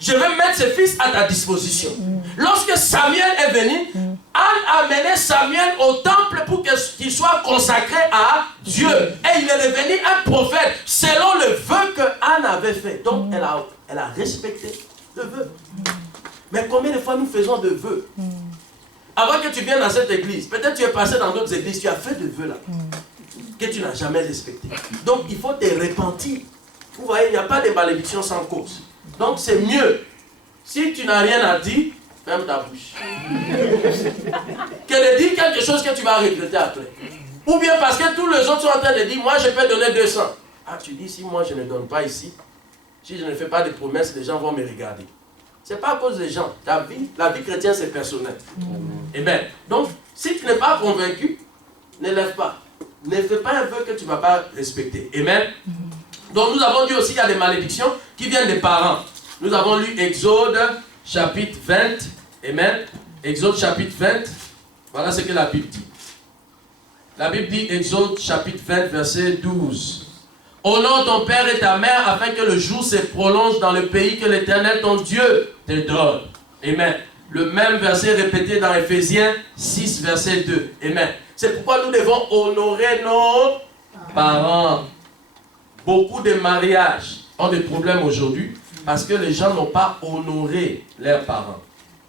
je vais mettre ce fils à ta disposition. Lorsque Samuel est venu, Anne a mené Samuel au temple pour qu'il soit consacré à Dieu. Et il est devenu un prophète selon le vœu que Anne avait fait. Donc elle a respecté le vœu. Mais combien de fois nous faisons de vœux? Avant que tu viennes dans cette église, peut-être tu es passé dans d'autres églises, tu as fait des vœux là, que tu n'as jamais respecté. Donc il faut te repentir. Vous voyez, il n'y a pas de malédiction sans cause. Donc c'est mieux, si tu n'as rien à dire, ferme ta bouche. Que de dire quelque chose que tu vas regretter après. Ou bien parce que tous les autres sont en train de dire, moi je peux donner 200. Ah, tu dis, si moi je ne donne pas ici, si je ne fais pas de promesses, les gens vont me regarder. Ce n'est pas à cause des gens. La vie chrétienne, c'est personnel. Amen. Donc, si tu n'es pas convaincu, ne lève pas. Ne fais pas un vœu que tu ne vas pas respecter. Amen. Donc, nous avons dit aussi qu'il y a des malédictions qui viennent des parents. Nous avons lu Exode chapitre 20. Amen. Exode chapitre 20. Voilà ce que la Bible dit. La Bible dit, Exode chapitre 20, verset 12. Honore ton père et ta mère afin que le jour se prolonge dans le pays que l'Éternel ton Dieu te donne. Amen. Le même verset répété dans Éphésiens 6, verset 2. Amen. C'est pourquoi nous devons honorer nos parents. Beaucoup de mariages ont des problèmes aujourd'hui parce que les gens n'ont pas honoré leurs parents.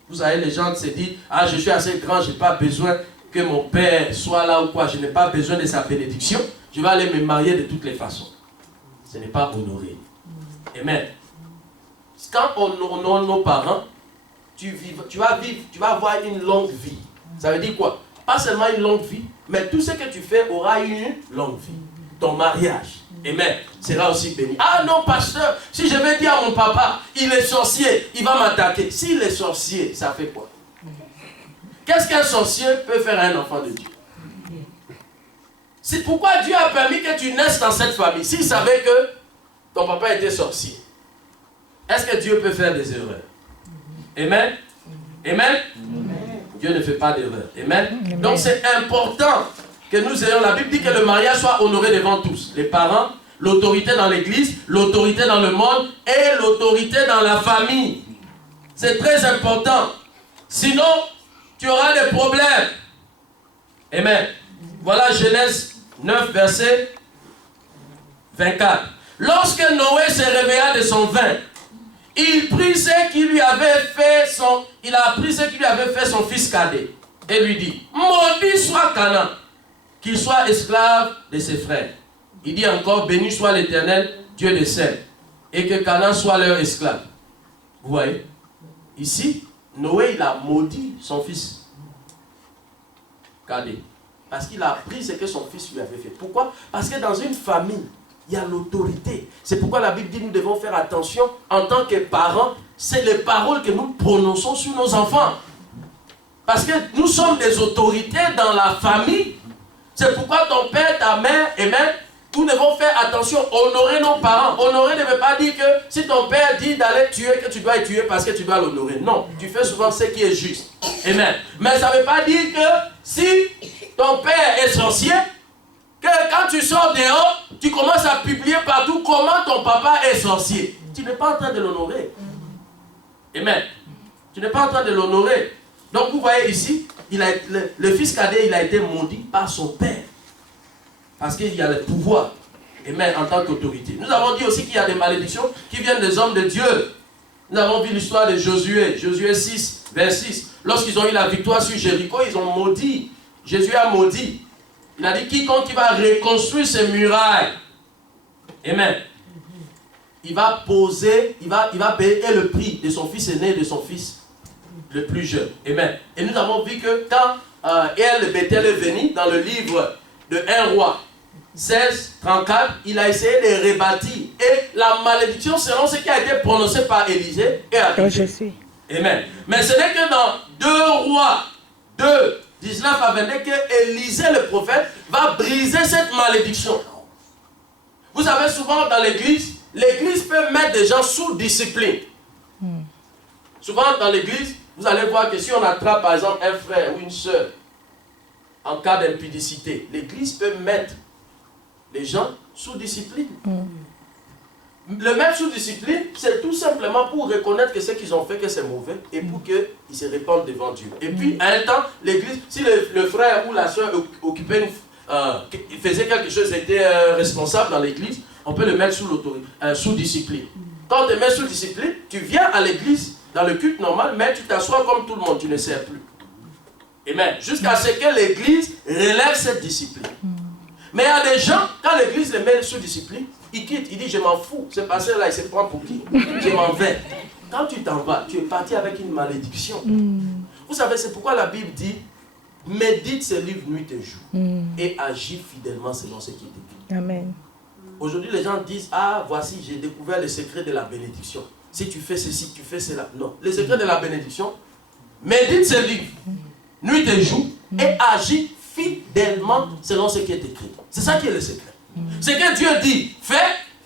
Vous savez, les gens se disent, ah, je suis assez grand, je n'ai pas besoin que mon père soit là ou quoi, je n'ai pas besoin de sa bénédiction, je vais aller me marier de toutes les façons. Ce n'est pas honoré. Amen. Quand on honore nos parents, tu vas avoir une longue vie. Ça veut dire quoi? Pas seulement une longue vie, mais tout ce que tu fais aura une longue vie. Ton mariage, amen, sera aussi béni. Ah non, pasteur, si je vais dire à mon papa, il est sorcier, il va m'attaquer. S'il est sorcier, ça fait quoi? Qu'est-ce qu'un sorcier peut faire à un enfant de Dieu? C'est pourquoi Dieu a permis que tu naisses dans cette famille. S'il savait que ton papa était sorcier, est-ce que Dieu peut faire des erreurs? Amen. Amen. Dieu ne fait pas d'erreur. Amen. Donc c'est important que nous ayons, la Bible dit que le mariage soit honoré devant tous. Les parents, l'autorité dans l'église, l'autorité dans le monde et l'autorité dans la famille. C'est très important. Sinon, tu auras des problèmes. Amen. Voilà Genèse 9, verset 24. Lorsque Noé se réveilla de son vin, il prit ce qui lui avait fait son fils cadet et lui dit, maudit soit Canaan, qu'il soit esclave de ses frères. Il dit encore, béni soit l'Éternel, Dieu des cieux, et que Canaan soit leur esclave. Vous voyez? Ici, Noé, il a maudit son fils cadet. Parce qu'il a appris ce que son fils lui avait fait. Pourquoi? Parce que dans une famille, il y a l'autorité. C'est pourquoi la Bible dit que nous devons faire attention en tant que parents. C'est les paroles que nous prononçons sur nos enfants. Parce que nous sommes des autorités dans la famille. C'est pourquoi ton père, ta mère, amen, nous devons faire attention, honorer nos parents. Honorer ne veut pas dire que si ton père dit d'aller tuer, que tu dois le tuer parce que tu dois l'honorer. Non, tu fais souvent ce qui est juste. Amen. Mais ça ne veut pas dire que si ton père est sorcier, que quand tu sors dehors, tu commences à publier partout comment ton papa est sorcier. Tu n'es pas en train de l'honorer. Amen. Tu n'es pas en train de l'honorer. Donc vous voyez ici, le fils cadet, il a été maudit par son père. Parce qu'il y a le pouvoir. Amen, en tant qu'autorité. Nous avons dit aussi qu'il y a des malédictions qui viennent des hommes de Dieu. Nous avons vu l'histoire de Josué. Josué 6, vers 6. Lorsqu'ils ont eu la victoire sur Jéricho, ils ont maudit. Jésus a maudit. Il a dit, quiconque va reconstruire ces murailles, amen, il va poser, il va payer le prix de son fils aîné et de son fils le plus jeune. Amen. Et nous avons vu que quand El Bethel est venu dans le livre de 1 roi 16, 34, il a essayé de rebâtir. Et la malédiction, selon ce qui a été prononcé par Élisée, est arrivée. Amen. Mais ce n'est que dans 2 rois 2, 19 à 22 que Élisée le prophète va briser cette malédiction. Vous savez, souvent dans l'église peut mettre des gens sous discipline. Souvent dans l'église, vous allez voir que si on attrape par exemple un frère ou une soeur en cas d'impudicité, l'église peut mettre les gens sous discipline. Le mettre sous discipline, c'est tout simplement pour reconnaître que ce qu'ils ont fait, que c'est mauvais, et pour qu'ils se répandent devant Dieu. Et puis, à un temps, l'église, si le frère ou la soeur occupait faisait quelque chose, était responsable dans l'église, on peut le mettre sous discipline. Quand on te met sous discipline, tu viens à l'église, dans le culte normal, mais tu t'assois comme tout le monde, tu ne sers plus. Amen. Jusqu'à ce que l'église relève cette discipline. Mais il y a des gens, quand l'église les met sous discipline, ils quittent, ils disent je m'en fous, ce pasteur-là il se prend pour qui? Je m'en vais. Quand tu t'en vas, tu es parti avec une malédiction. Vous savez, c'est pourquoi la Bible dit médite ce livre nuit et jour et agis fidèlement selon ce qui est écrit. Amen. Aujourd'hui, les gens disent ah, voici, j'ai découvert le secret de la bénédiction. Si tu fais ceci, tu fais cela. Non, le secret de la bénédiction, médite ce livre nuit et jour et agis fidèlement selon ce qui est écrit. C'est ça qui est le secret. Ce que Dieu dit, fais,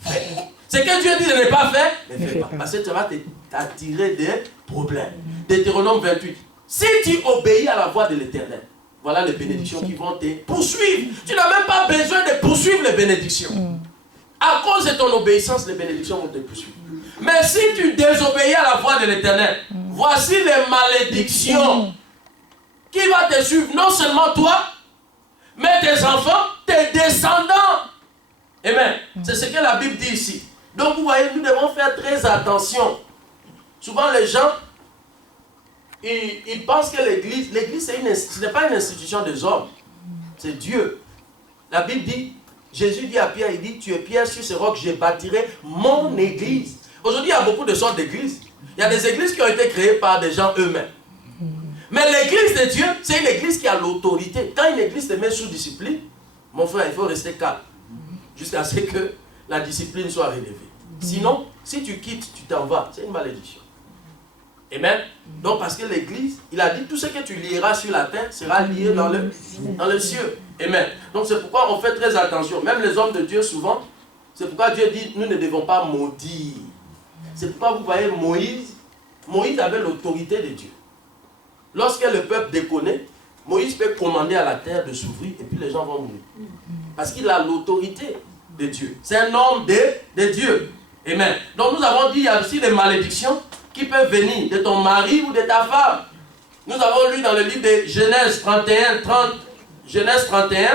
fais. Ce que Dieu dit de ne pas faire, ne fais pas. Parce que tu vas t'attirer des problèmes. Deutéronome 28. Si tu obéis à la voix de l'Éternel, voilà les bénédictions qui vont te poursuivre. Tu n'as même pas besoin de poursuivre les bénédictions. À cause de ton obéissance, les bénédictions vont te poursuivre. Mais si tu désobéis à la voix de l'Éternel, Voici les malédictions qui vont te suivre, non seulement toi, mais tes enfants, tes descendants. Amen. C'est ce que la Bible dit ici. Donc vous voyez, nous devons faire très attention. Souvent les gens, ils pensent que l'église, ce n'est pas une institution des hommes. C'est Dieu. La Bible dit, Jésus dit à Pierre, il dit, tu es Pierre, sur ce roc, je bâtirai mon église. Aujourd'hui, il y a beaucoup de sortes d'églises. Il y a des églises qui ont été créées par des gens eux-mêmes. Mais l'église de Dieu, c'est une église qui a l'autorité. Quand une église te met sous discipline, mon frère, il faut rester calme. Jusqu'à ce que la discipline soit relevée. Sinon, si tu quittes, tu t'en vas. C'est une malédiction. Amen. Donc, parce que l'église, il a dit, tout ce que tu lieras sur la terre sera lié dans le ciel. Amen. Donc, c'est pourquoi on fait très attention. Même les hommes de Dieu, souvent, c'est pourquoi Dieu dit, nous ne devons pas maudire. C'est pourquoi vous voyez Moïse avait l'autorité de Dieu. Lorsque le peuple déconne, Moïse peut commander à la terre de s'ouvrir et puis les gens vont mourir. Parce qu'il a l'autorité de Dieu. C'est un homme de Dieu. Amen. Donc nous avons dit, il y a aussi des malédictions qui peuvent venir de ton mari ou de ta femme. Nous avons lu dans le livre de Genèse 31,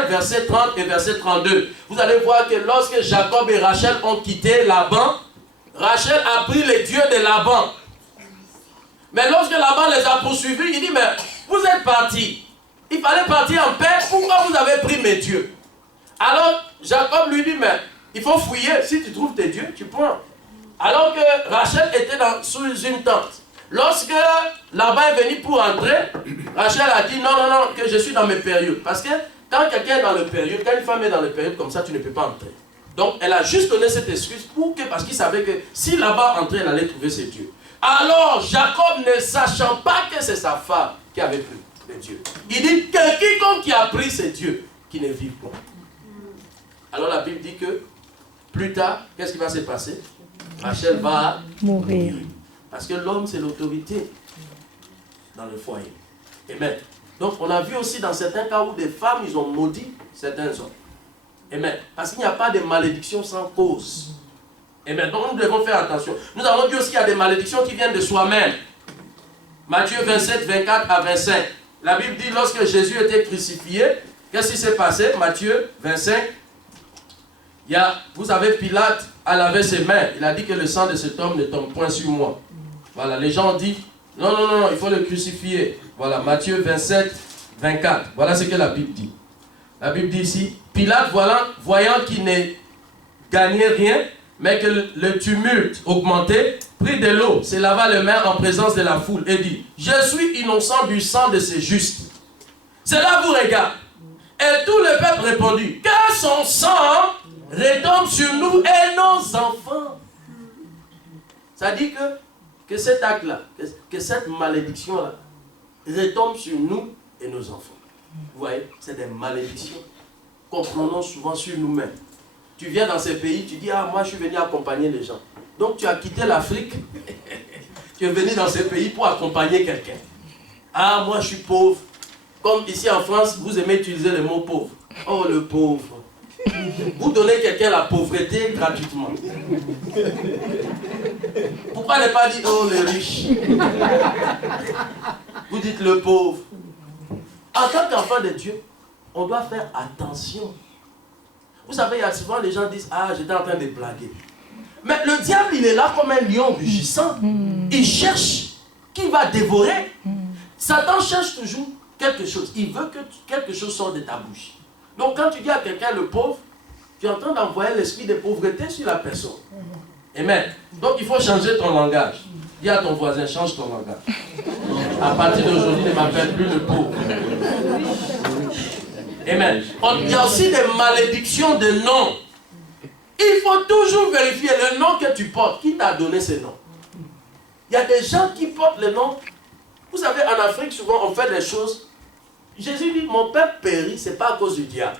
verset 30 et verset 32. Vous allez voir que lorsque Jacob et Rachel ont quitté Laban, Rachel a pris les dieux de Laban. Mais lorsque Laban les a poursuivis, il dit, mais vous êtes partis. Il fallait partir en paix. Pourquoi vous avez pris mes dieux? Alors Jacob lui dit, mais il faut fouiller. Si tu trouves tes dieux, tu prends. Alors que Rachel était sous une tente. Lorsque Laban est venu pour entrer, Rachel a dit, non, que je suis dans mes périodes. Parce que quand quelqu'un est dans le période, quand une femme est dans le période comme ça, tu ne peux pas entrer. Donc elle a juste donné cette excuse parce qu'il savait que si Laban entrait, elle allait trouver ses dieux. Alors Jacob, ne sachant pas que c'est sa femme qui avait pris les dieux, il dit que quiconque qui a pris ses dieux, qui ne vive pas. Alors la Bible dit que plus tard, qu'est-ce qui va se passer? Rachel va mourir. Parce que l'homme, c'est l'autorité dans le foyer. Amen. Donc on a vu aussi dans certains cas où des femmes, ils ont maudit certains hommes. Amen. Parce qu'il n'y a pas de malédiction sans cause. Amen. Donc nous devons faire attention. Nous avons dit aussi qu'il y a des malédictions qui viennent de soi-même. Matthieu 27, 24 à 25. La Bible dit lorsque Jésus était crucifié, qu'est-ce qui s'est passé? Matthieu 25. Vous savez, Pilate a lavé ses mains. Il a dit que le sang de cet homme ne tombe point sur moi. Voilà, les gens ont dit, non, il faut le crucifier. Voilà, Matthieu 27, 24. Voilà ce que la Bible dit. La Bible dit ici, Pilate, voyant qu'il ne gagnait rien, mais que le tumulte augmentait, prit de l'eau, se lava les mains en présence de la foule et dit, je suis innocent du sang de ces justes. Cela vous regarde. Et tout le peuple répondit, que son sang retombe sur nous et nos enfants. Ça dit que cet acte-là, que cette malédiction-là, retombe sur nous et nos enfants. Vous voyez, c'est des malédictions qu'on prononce souvent sur nous-mêmes. Tu viens dans ces pays, tu dis, moi je suis venu accompagner les gens. Donc tu as quitté l'Afrique, tu es venu dans ces pays pour accompagner quelqu'un. Moi je suis pauvre. Comme ici en France, vous aimez utiliser le mot pauvre. Oh le pauvre. Vous donnez quelqu'un la pauvreté gratuitement. Pourquoi ne pas dire oh le riche? Vous dites le pauvre. En tant qu'enfant de Dieu, on doit faire attention. Vous savez, il y a souvent les gens disent j'étais en train de blaguer. Mais le diable, il est là comme un lion rugissant. Il cherche qui va dévorer. Satan cherche toujours quelque chose. Il veut que quelque chose sorte de ta bouche. Donc quand tu dis à quelqu'un le pauvre, tu es en train d'envoyer l'esprit de pauvreté sur la personne. Amen. Donc il faut changer ton langage. Dis à ton voisin, change ton langage. À partir d'aujourd'hui, ne m'appelle plus le pauvre. Amen. Il y a aussi des malédictions de noms. Il faut toujours vérifier le nom que tu portes. Qui t'a donné ce nom? Il y a des gens qui portent le nom. Vous savez, en Afrique, souvent, on fait des choses. Jésus dit, mon peuple périt, ce n'est pas à cause du diable,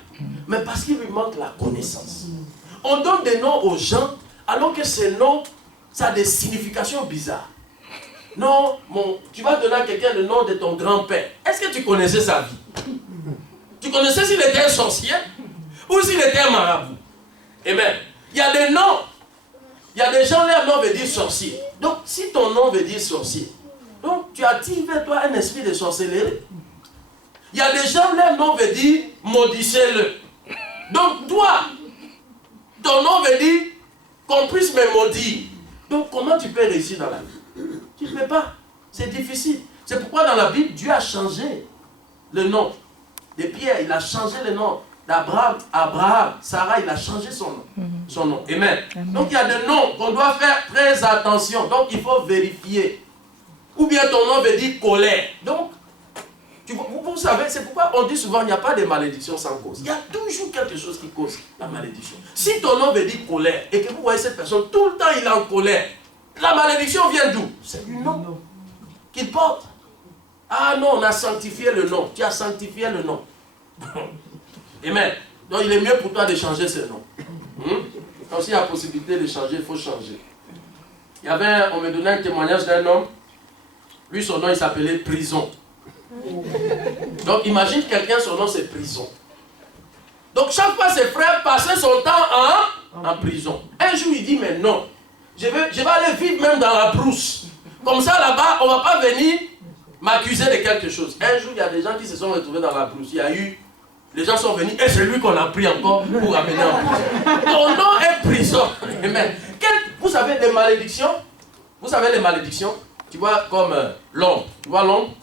mais parce qu'il lui manque la connaissance. On donne des noms aux gens, alors que ces noms, ça a des significations bizarres. Non, tu vas donner à quelqu'un le nom de ton grand-père. Est-ce que tu connaissais sa vie? Tu connaissais s'il était un sorcier ou s'il était un marabout? Amen. Il y a des noms. Il y a des gens, leur nom veut dire sorcier. Donc, si ton nom veut dire sorcier, donc tu attires vers toi un esprit de sorcellerie. Il y a des gens, leur nom veut dire maudissez-le. Donc toi, ton nom veut dire qu'on puisse me maudire. Donc comment tu peux réussir dans la vie? Tu ne peux pas. C'est difficile. C'est pourquoi dans la Bible, Dieu a changé le nom de Pierre. Il a changé le nom d'Abraham. Abraham, Sarah, il a changé son nom. Son nom. Amen. Donc il y a des noms qu'on doit faire très attention. Donc il faut vérifier. Ou bien ton nom veut dire colère. Donc, vous savez, c'est pourquoi on dit souvent qu'il n'y a pas de malédiction sans cause. Il y a toujours quelque chose qui cause la malédiction. Si ton nom veut dire colère et que vous voyez cette personne, tout le temps il est en colère, la malédiction vient d'où? C'est du nom qu'il porte. Ah non, on a sanctifié le nom. Tu as sanctifié le nom. Amen. Donc il est mieux pour toi de changer ce nom. Donc s'il y a la possibilité de changer, il faut changer. On me donnait un témoignage d'un homme. Lui, son nom, il s'appelait Prison. Donc imagine quelqu'un, son nom c'est Prison. Donc chaque fois ses frères passaient son temps en prison. Un jour il dit mais non, je vais aller vivre même dans la brousse. Comme ça là-bas on ne va pas venir m'accuser de quelque chose. Un jour il y a des gens qui se sont retrouvés dans la brousse. Les gens sont venus et c'est lui qu'on a pris encore pour amener en prison. Ton nom est Prison. Amen. Vous savez les malédictions? Vous savez les malédictions? Tu vois comme l'ombre. Tu vois l'ombre?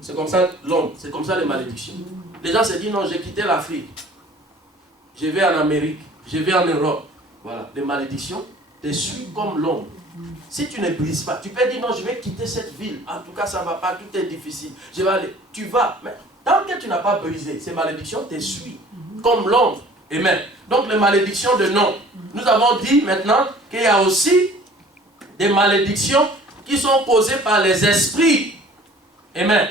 C'est comme ça l'ombre. C'est comme ça les malédictions. Les gens se disent non, j'ai quitté l'Afrique. Je vais en Amérique. Je vais en Europe. Voilà. Les malédictions te suivent comme l'ombre. Si tu ne brises pas, tu peux dire non, je vais quitter cette ville. En tout cas, ça ne va pas, tout est difficile. Je vais aller. Tu vas. Mais tant que tu n'as pas brisé, ces malédictions te suivent comme l'ombre. Amen. Donc les malédictions de nom. Nous avons dit maintenant qu'il y a aussi des malédictions qui sont causées par les esprits. Amen.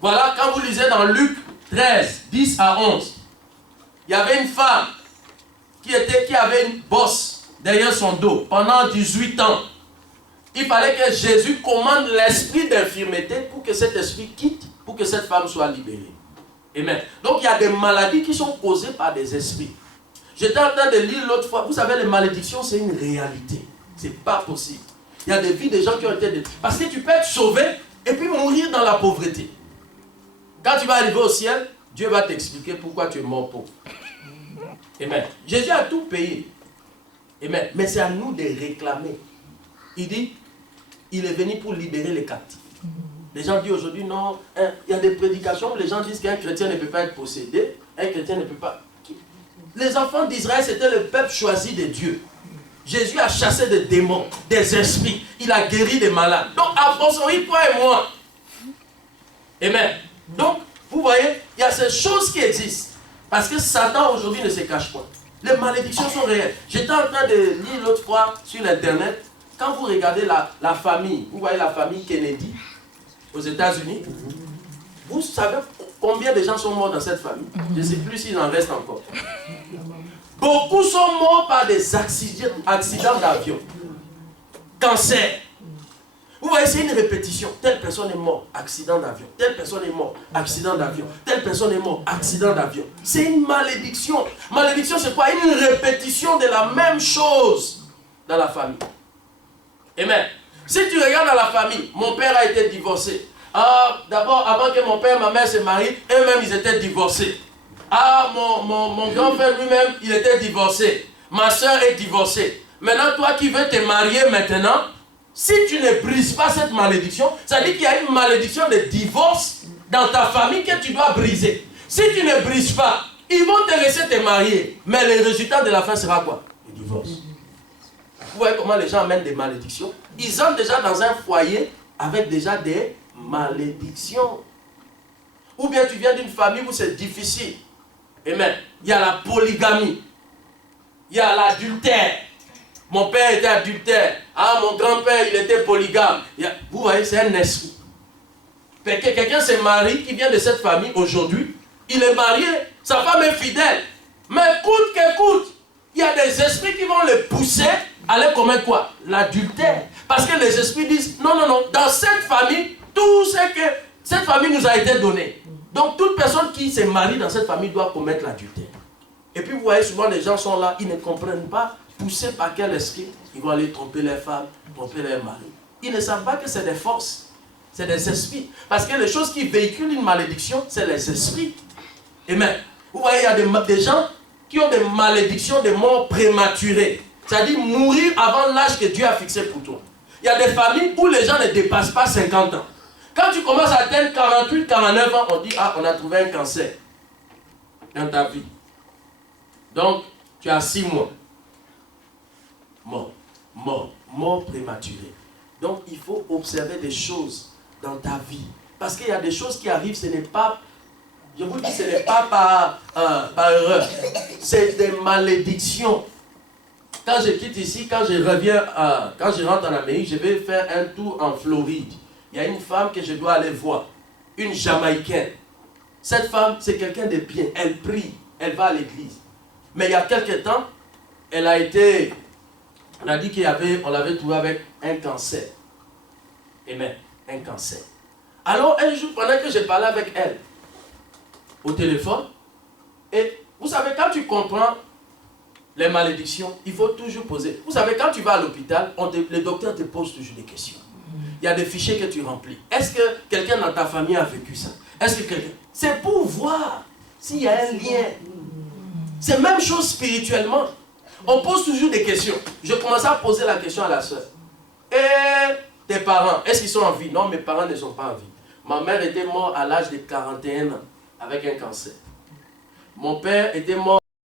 Voilà, quand vous lisez dans Luc 13, 10 à 11, il y avait une femme qui avait une bosse derrière son dos pendant 18 ans. Il fallait que Jésus commande l'esprit d'infirmité pour que cet esprit quitte, pour que cette femme soit libérée. Amen. Donc il y a des maladies qui sont causées par des esprits. J'étais en train de lire l'autre fois, vous savez, les malédictions, c'est une réalité. C'est pas possible. Il y a des vies de gens qui ont été... Parce que tu peux être sauvé et puis mourir dans la pauvreté. Quand tu vas arriver au ciel, Dieu va t'expliquer pourquoi tu es mort pauvre. Amen. Jésus a tout payé. Amen. Mais c'est à nous de réclamer. Il dit, il est venu pour libérer les captifs. Les gens disent aujourd'hui, non, il y a des prédications où les gens disent qu'un chrétien ne peut pas être possédé, un chrétien ne peut pas... Les enfants d'Israël, c'était le peuple choisi de Dieu. Jésus a chassé des démons, des esprits. Il a guéri des malades. Donc, à fortiori, toi et moi. Amen. Donc, vous voyez, il y a ces choses qui existent. Parce que Satan, aujourd'hui, ne se cache pas. Les malédictions sont réelles. J'étais en train de lire l'autre fois sur l'Internet. Quand vous regardez la famille, vous voyez la famille Kennedy aux États-Unis, vous savez combien de gens sont morts dans cette famille? Je ne sais plus s'il en reste encore. Beaucoup sont morts par des accidents d'avion. Cancer. Vous voyez, c'est une répétition. Telle personne est morte, accident d'avion. Telle personne est morte, accident d'avion. Telle personne est morte, accident d'avion. C'est une malédiction. Malédiction, c'est quoi? Une répétition de la même chose dans la famille. Amen. Si tu regardes dans la famille, mon père a été divorcé. D'abord, avant que mon père et ma mère se marient, eux-mêmes, ils étaient divorcés. Mon grand-père lui-même, il était divorcé. Ma soeur est divorcée. Maintenant, toi qui veux te marier maintenant, si tu ne brises pas cette malédiction, ça dit qu'il y a une malédiction de divorce dans ta famille que tu dois briser. Si tu ne brises pas, ils vont te laisser te marier. Mais le résultat de la fin sera quoi? Le divorce. Vous voyez comment les gens amènent des malédictions? Ils entrent déjà dans un foyer avec déjà des malédictions. Ou bien tu viens d'une famille où c'est difficile. Amen. Il y a la polygamie. Il y a l'adultère. Mon père était adultère. Mon grand-père, il était polygame. Vous voyez, c'est un esprit. Quelqu'un s'est marié qui vient de cette famille aujourd'hui. Il est marié. Sa femme est fidèle. Mais coûte que coûte, il y a des esprits qui vont le pousser à aller commettre quoi? L'adultère. Parce que les esprits disent, non, dans cette famille, tout ce que cette famille nous a été donné. Donc toute personne qui se marie dans cette famille doit commettre l'adultère. Et puis vous voyez, souvent les gens sont là, ils ne comprennent pas, poussés par quel esprit, ils vont aller tromper les femmes, tromper les maris. Ils ne savent pas que c'est des forces. C'est des esprits. Parce que les choses qui véhiculent une malédiction, c'est les esprits. Amen. Vous voyez, il y a des gens qui ont des malédictions de mort prématurée. C'est-à-dire mourir avant l'âge que Dieu a fixé pour toi. Il y a des familles où les gens ne dépassent pas 50 ans. Quand tu commences à atteindre 48, 49 ans, on dit, ah, on a trouvé un cancer dans ta vie. Donc, tu as 6 mois. Mort prématurée. Donc, il faut observer des choses dans ta vie. Parce qu'il y a des choses qui arrivent, ce n'est pas, je vous dis, ce n'est pas par erreur. C'est des malédictions. Quand je quitte ici, quand je reviens, quand je rentre en Amérique, je vais faire un tour en Floride. Il y a une femme que je dois aller voir, une Jamaïcaine. Cette femme, c'est quelqu'un de bien. Elle prie, elle va à l'église. Mais il y a quelques temps, elle a été, on a dit on l'avait trouvé avec un cancer. Amen, un cancer. Alors un jour, pendant que je parlais avec elle, au téléphone, et vous savez, quand tu comprends les malédictions, il faut toujours poser. Vous savez, quand tu vas à l'hôpital, le docteur te pose toujours des questions. Il y a des fichiers que tu remplis. Est-ce que quelqu'un dans ta famille a vécu ça? Est-ce que quelqu'un... C'est pour voir s'il y a un lien. C'est la même chose spirituellement. On pose toujours des questions. Je commençais à poser la question à la soeur. Et tes parents, est-ce qu'ils sont en vie? Non, mes parents ne sont pas en vie. Ma mère était morte à l'âge de 41 ans avec un cancer. Mon père était mort